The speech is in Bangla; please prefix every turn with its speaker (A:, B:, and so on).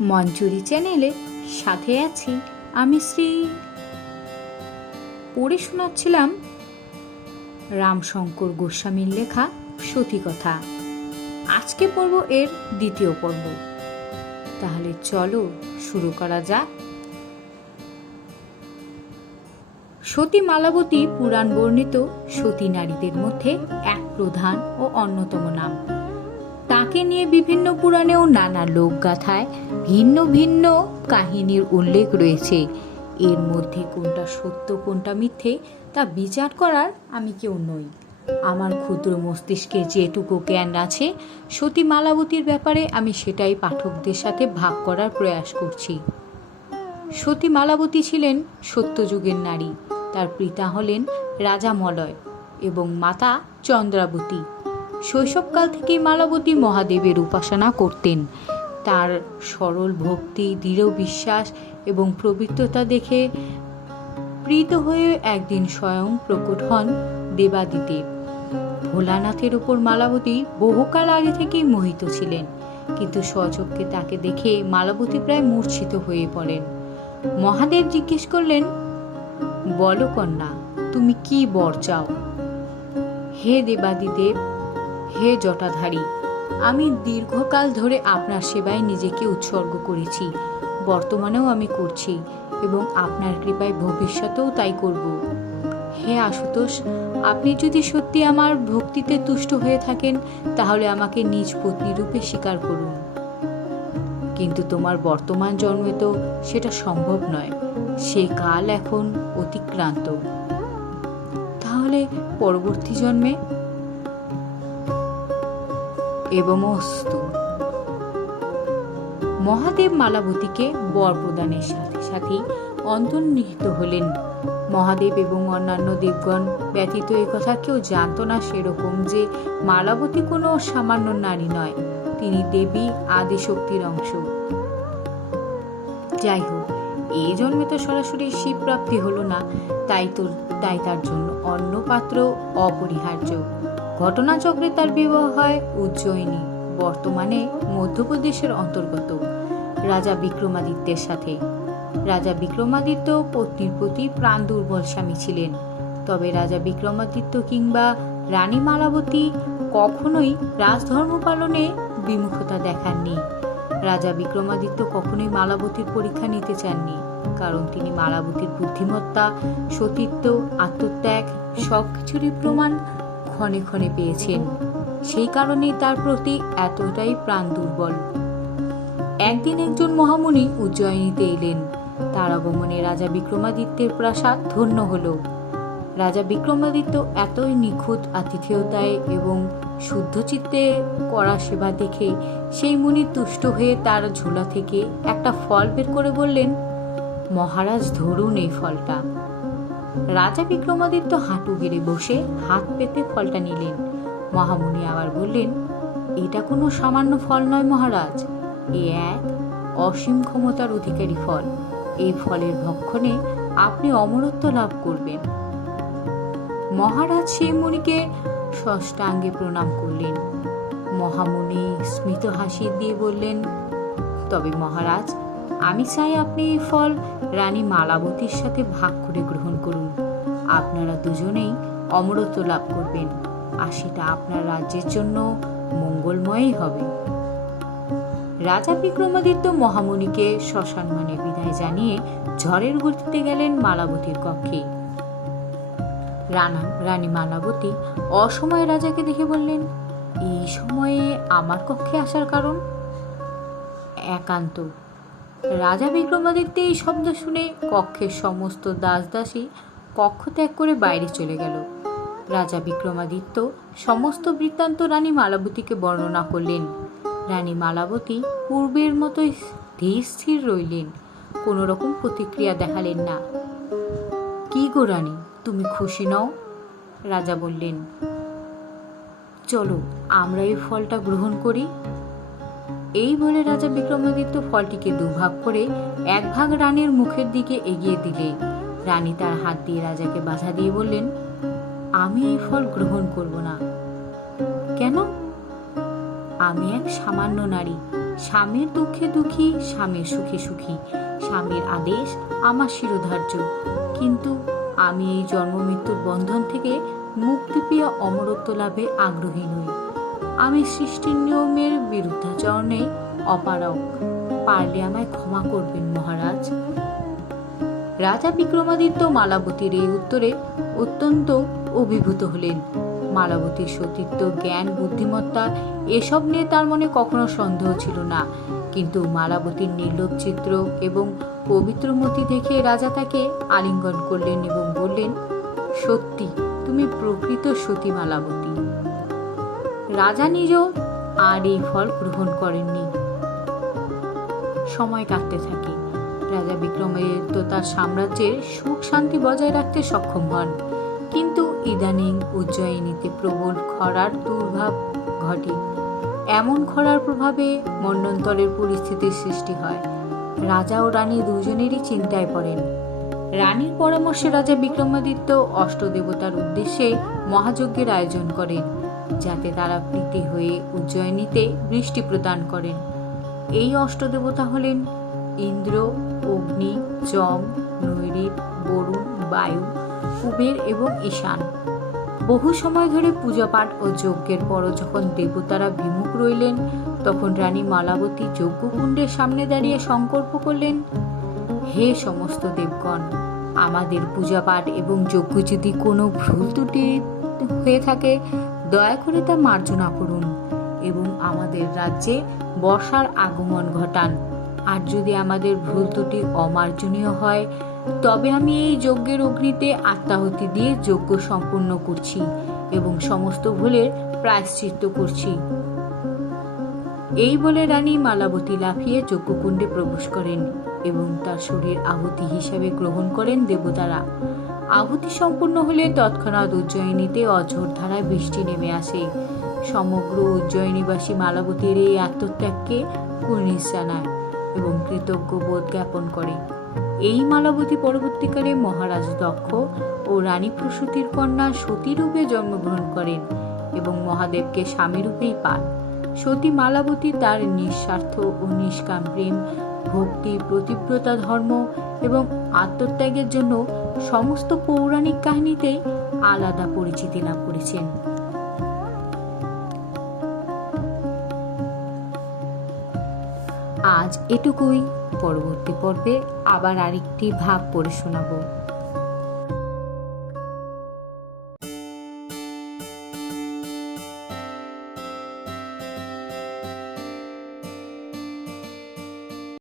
A: মঞ্চুরি চ্যানেলে সাথে আছি আমি শ্রী পড়ে শোনাচ্ছিলাম রামশঙ্কর গোস্বামীর লেখা সতী কথা। আজকে পর্ব এর দ্বিতীয় পর্ব। তাহলে চলো শুরু করা যাক। সতী মালাবতী পুরাণ বর্ণিত সতী নারীদের মধ্যে এক প্রধান ও অন্যতম নাম। তাকে নিয়ে বিভিন্ন পুরাণেও নানা লোকগাথায় ভিন্ন ভিন্ন কাহিনীর উল্লেখ রয়েছে। এর মধ্যে কোনটা সত্য, কোনটা মিথ্যে, তা বিচার করার আমি কেউ নই। আমার ক্ষুদ্র মস্তিষ্কে যেটুকু জ্ঞান আছে, সতী মালাবতীর ব্যাপারে আমি সেটাই পাঠকদের সাথে ভাগ করার প্রয়াস করছি। সতী মালাবতী ছিলেন সত্যযুগের নারী। তার পিতা হলেন রাজা মলয় এবং মাতা চন্দ্রাবতী। শৈশবকাল থেকেই মালাবতী মহাদেবের উপাসনা করতেন। তার সরল ভক্তি, দৃঢ় বিশ্বাস এবং পবিত্রতা দেখে প্রীত হয়ে একদিন স্বয়ং প্রকট হন দেবাদিদেব। ভোলানাথের উপর মালাবতী বহুকাল আগে থেকেই মোহিত ছিলেন, কিন্তু স্বচক্ষে তাকে দেখে মালাবতী প্রায় মূর্ছিত হয়ে পড়েন। মহাদেব জিজ্ঞেস করলেন, বলো কন্যা, তুমি কি বর চাও? হে দেবাদিদেব হে জটাধারী, আমি দীর্ঘকাল ধরে আপনার সেবায় নিজেকে উৎসর্গ করেছি, বর্তমানেও আমি করছি এবং আপনার কৃপায় ভবিষ্যতেও তাই করব। হে আশুতোষ, আপনি যদি সত্যি আমার ভক্তিতে তুষ্ট হয়ে থাকেন, তাহলে আমাকে নিজ পত্নী রূপে স্বীকার করুন। কিন্তু তোমার বর্তমান জন্মে তো সেটা সম্ভব নয়, সে কাল এখন অতিক্রান্ত। তাহলে পরবর্তী জন্মে এবমস্তু মহাদেব মালাবতীকে বর প্রদানের সাথে সাথেই অন্তর্নিহিত হলেন। মহাদেব এবং অন্যান্য দেবগণ ব্যতীত এ কথা কেউ জানত না সেরকম যে মালাবতী কোনো সামান্য নারী নয়, তিনি দেবী আদিশক্তির অংশ। যাই হোক এই জন্মে তো সরাসরি শিব প্রাপ্তি হলো না, তাই তো তাই তার জন্য অন্য পাত্র অপরিহার্য। ঘটনাচক্রে তার বিবাহ হয় উজ্জয়িনী, বর্তমানে মধ্যপ্রদেশের অন্তর্গত। রাজা বিক্রমাদিত্যের সাথে। রাজা বিক্রমাদিত্য পত্নীর প্রতি প্রাণ দুর্বল স্বামী ছিলেন। তবে রাজা বিক্রমাদিত্য কিংবা রানী মালাবতী কখনোই রাজধর্ম পালনে বিমুখতা দেখাননি। রাজা বিক্রমাদিত্য কখনোই মালাবতীর পরীক্ষা নিতে চাননি, কারণ তিনি মালাবতীর বুদ্ধিমত্তা, সতীত্ব, আত্মত্যাগ সব কিছুরই প্রমাণ ক্ষণে ক্ষণে পেয়েছেন। সেই কারণেই তার প্রতি এতটাই প্রাণ দুর্বল। একদিন একজন মহামুনি উজ্জয়িনীতে এলেন। তার আগমনে রাজা বিক্রমাদিত্যের প্রাসাদ ধন্য হল। রাজা বিক্রমাদিত্য এতই নিখুঁত আতিথেয়তায় এবং শুদ্ধ চিত্তে করা সেবা দেখে সেই মুনি তুষ্ট হয়ে তার ঝোলা থেকে একটা ফল বের করে বললেন, মহারাজ ধরুন এই ফলটা। রাজা বিক্রমাদিত্য হাঁটু গেড়ে বসে হাত পেতে ফলটা নিলেন। মহামুনি আবার বললেন, এটা কোনো সামান্য ফল নয় মহারাজ, এ এক অসীম ক্ষমতার অধিকারী ফল। এই ফলের ভক্ষণে আপনি অমরত্ব লাভ করবেন। মহারাজ সেই মুনিকে ষষ্ঠাঙ্গে প্রণাম করলেন। মহামুনি স্মিত হাসি দিয়ে বললেন, তবে মহারাজ আমি চাই আপনি এই ফল রানী মালাবতীর সাথে ভাগ করে গ্রহণ করুন। আপনারা দুজনেই অমরত্ব লাভ করবেন, আর সেটা আপনার রাজ্যের জন্য মঙ্গলময়ই হবে। রাজা বিক্রমাদিত্য মহামুনিকে সসম্মানে বিদায় জানিয়ে ঝড়ের গতিতে গেলেন মালাবতীর কক্ষে। রানা, রানী মালাবতী অসময়ে রাজাকে দেখে বললেন, এই সময়ে আমার কক্ষে আসার কারণ? একান্ত। রাজা বিক্রমাদিত্য এই শব্দ শুনে কক্ষের সমস্ত দাস দাসী কক্ষ ত্যাগ করে বাইরে চলে গেল। রাজা বিক্রমাদিত্য সমস্ত বৃত্তান্ত রানী মালাবতীকে বর্ণনা করলেন। রানী মালাবতী পূর্বের মতোই ধীর স্থির রইলেন, কোনো রকম প্রতিক্রিয়া দেখালেন না। কি গো রানী, তুমি খুশি নও? রাজা বললেন। চলো, আমরা এই ফলটা গ্রহণ করি। এই বলে রাজা বিক্রমাদিত্য ফলটিকে দুভাগ করে এক ভাগ রানীর মুখের দিকে এগিয়ে দিলে। রানী তার হাত দিয়ে রাজাকে বাধা দিয়ে বললেন, আমি এই ফল গ্রহণ করব না। কেন? আমি এক সামান্য নারী। স্বামীর দুঃখে দুঃখী, স্বামীর সুখে সুখী। স্বামীর আদেশ আমার শিরোধার্য। কিন্তু আমি এই জন্ম মৃত্যুর বন্ধন থেকে মুক্তি পেয়ে অমরত্ব লাভে আগ্রহী নই। আমি সৃষ্টির নিয়মের বিরুদ্ধাচরণে অপারক পারলে আমায় ক্ষমা করবেন, মহারাজ। রাজা বিক্রমাদিত্য মালাবতীর এই উত্তরে অত্যন্ত অভিভূত হলেন। মালাবতীর সতীত্ব, জ্ঞান, বুদ্ধিমত্তা, এসব নিয়ে তার মনে কখনো সন্দেহ ছিল না। কিন্তু মালাবতীর নির্লোভ চিত্র এবং পবিত্রমতি দেখে রাজা তাকে আলিঙ্গন করলেন এবং বললেন, সত্যি, তুমি প্রকৃত সতী মালাবতী। রাজা নিজেও আর এই ফল গ্রহণ করেননি। সময় কাটতে থাকে। রাজা বিক্রমাদিত্য তার সাম্রাজ্যের সুখ শান্তি বজায় রাখতে সক্ষম হন। কিন্তু ইদানিং উজ্জয়িনীতে প্রবল খরার দুর্ভাব ঘটে। এমন খরার প্রভাবে মন্ডন্তরের পরিস্থিতির সৃষ্টি হয়। রাজা ও রানী দুজনেরই চিন্তায় পড়েন। রানীর পরামর্শে রাজা বিক্রমাদিত্য অষ্টদেবতার উদ্দেশ্যে মহাযজ্ঞের আয়োজন করেন। যাতে তারা প্রীতি হয়ে উজ্জয়িনীতে বৃষ্টি প্রদান করেন। এই অষ্টদেবতা হলেন ইন্দ্র, অগ্নি, যম নৈরিত বরুণ, বায়ু, কুবের এবং ঈশান। বহু সময় ধরে পূজাপাঠ ও যজ্ঞের পরও যখন দেবতারা বিমুখ রইলেন, তখন রানী মালাবতী যজ্ঞকুণ্ডের সামনে দাঁড়িয়ে সংকল্প করলেন, হে সমস্ত দেবগণ, আমাদের পূজাপাঠ এবং যজ্ঞ যদি কোনো ভুল ত্রুটি হয়ে থাকে দয়া করে তা মার্জনা করুন এবং আমাদের রাজ্যে বর্ষার আগমন ঘটান। আর যদি আমাদের ভুল ত্রুটি অমার্জনীয় হয়, তবে আমি এই যজ্ঞের অগ্নিতে আত্মাহুতি দিয়ে যজ্ঞ সম্পন্ন করছি এবং সমস্ত ভুলের প্রায়শ্চিত্ত করছি। এই বলে রানী মালাবতী লাফিয়ে যজ্ঞকুণ্ডে প্রবেশ করেন এবং তার শরীর আহুতি হিসাবে গ্রহণ করেন দেবতারা। আহুতি সম্পূর্ণ হলে তৎক্ষণাৎ উজ্জয়িনীতে অঝোর ধারায় বৃষ্টি নেমে আসে। সমগ্র উজ্জয়িনীবাসী মালাবতীর এই আত্মত্যাগকে কুর্নিশ জানায় এবং কৃতজ্ঞ বোধ জ্ঞাপন করে। এই মালাবতী পরবর্তীকালে মহারাজ দক্ষ ও রানী প্রসূতির কন্যা সতীরূপে জন্মগ্রহণ করেন এবং মহাদেবকে স্বামীরূপেই পান। সতী মালাবতী তার নিঃস্বার্থ ও নিষ্কাম প্রেম, ভক্তি, প্রতিব্রতা ধর্ম এবং আত্মত্যাগের জন্য সমস্ত পৌরাণিক কাহিনীতে আলাদা পরিচিতি লাভ করেছেন। আজ এটুকুই। পরবর্তী পর্বে আবার আরেকটি ভাব পড়ে শোনাবো।